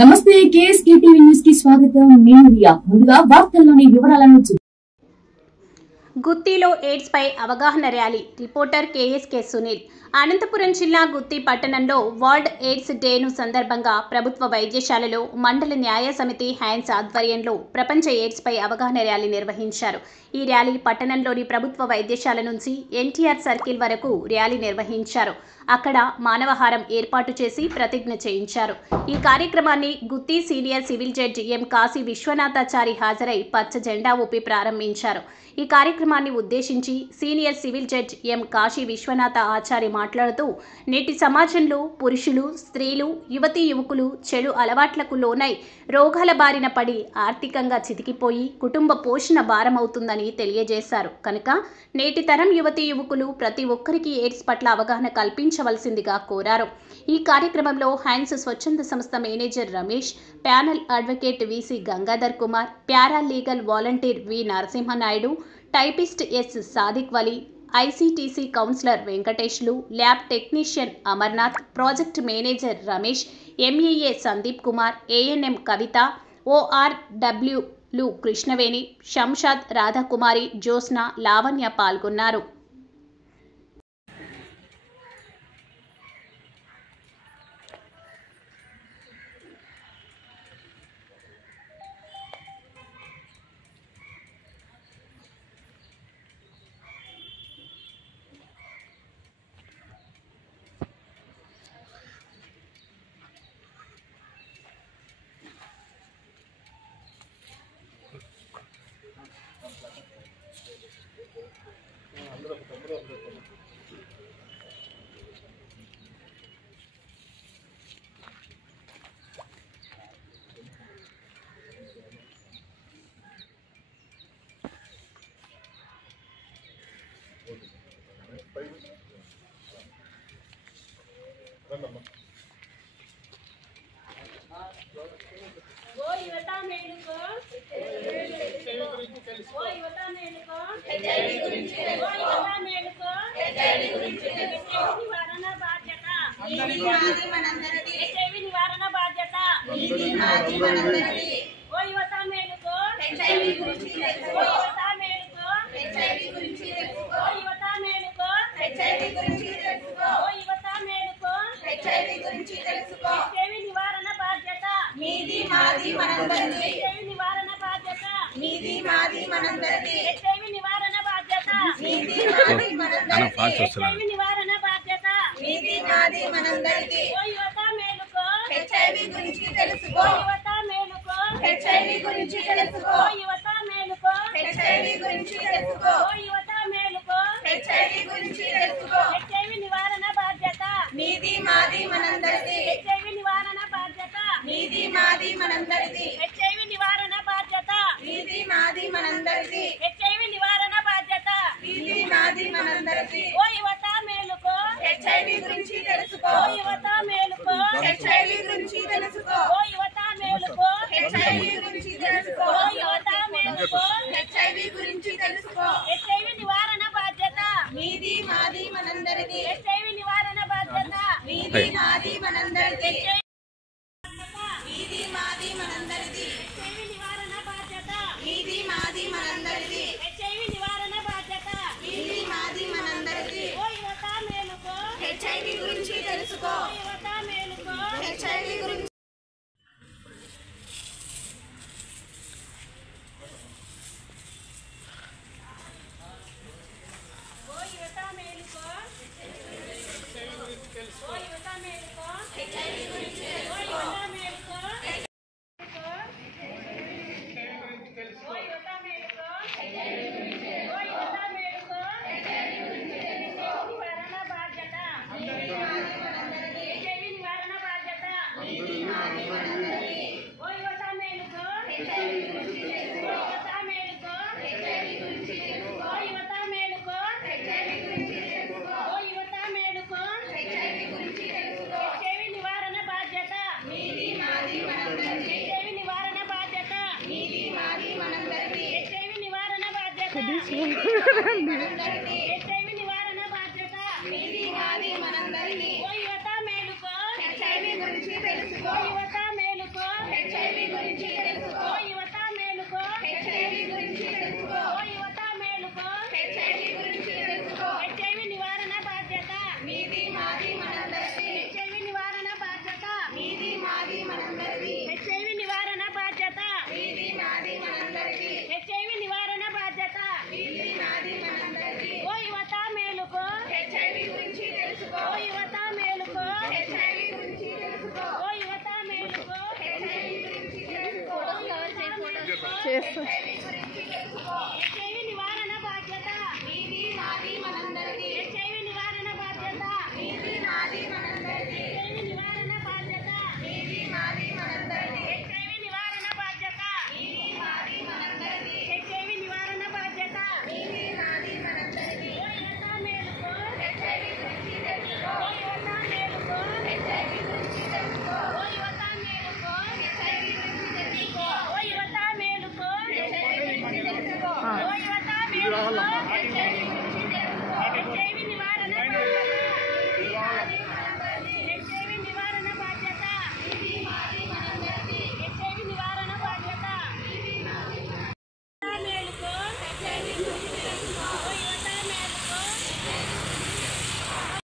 నమస్తే KSK TV news కి స్వాగతం. నేను రియా. ముందుగా వార్తల్లోని వివరాలను గుత్తిలో ఎయిడ్స్ పై అవగాహన rally. Reporter KSK Sunil. Anantapur జిల్లా గుత్తి పట్టణంలో వరల్డ్ ఎయిడ్స్ డేను సందర్భంగా ప్రభుత్వ వైద్యశాలలో మండల న్యాయ సమితి హ్యాండ్స్ ఆధ్వర్యంలో ప్రపంచ ఎయిడ్స్ పై అవగాహన ర్యాలీ నిర్వహించారు. ఈ ర్యాలీ పట్టణంలోని ప్రభుత్వ వైద్యశాల నుంచి ఎన్టీఆర్ సర్కిల్ వరకు ర్యాలీ నిర్వహించారు. అక్కడ మానవహారం ఏర్పాటు చేసి ప్రతిజ్ఞ చేయించారు. ఈ కార్యక్రమాన్ని Gutti senior civil judge M Kashi Viswanathachari హాజరై పచ్చ జెండా ఊపి ప్రారంభించారు. ఈ కార్యక్రమాన్ని ఉద్దేశించి senior civil judge M Kashi Viswanatha Achari మాట్లాడుతూ, నేటి సమాజంలో పురుషులు, స్త్రీలు, యువతీ యువకులు చెడు అలవాట్లకు లోనై రోగాల బారిన పడి ఆర్థికంగా చితికిపోయి కుటుంబ పోషణ భారమవుతుందని తెలియజేశారు. కనుక నేటి తరం యువతీ యువకులు ప్రతి ఒక్కరికి ఎయిడ్స్ పట్ల అవగాహన కల్పించవలసిందిగా కోరారు. ఈ కార్యక్రమంలో హ్యాండ్స్ స్వచ్ఛంద సంస్థ manager Ramesh, panel advocate VC Gangadhar Kumar, para legal volunteer V Narasimhanaidu, typist S Sadiq Vali, ICTC counsellor వెంకటేష్లు, lab technician Amarnath, project manager Ramesh, MEA Sandeep Kumar, ANM Kavitha, ఓఆర్డబ్ల్యూలు కృష్ణవేణి, శంషాద్, రాధాకుమారి, జ్యోత్స్న, లావణ్య పాల్గొన్నారు. గురించి తెలుసుకో యువత మేలుకో చూడండి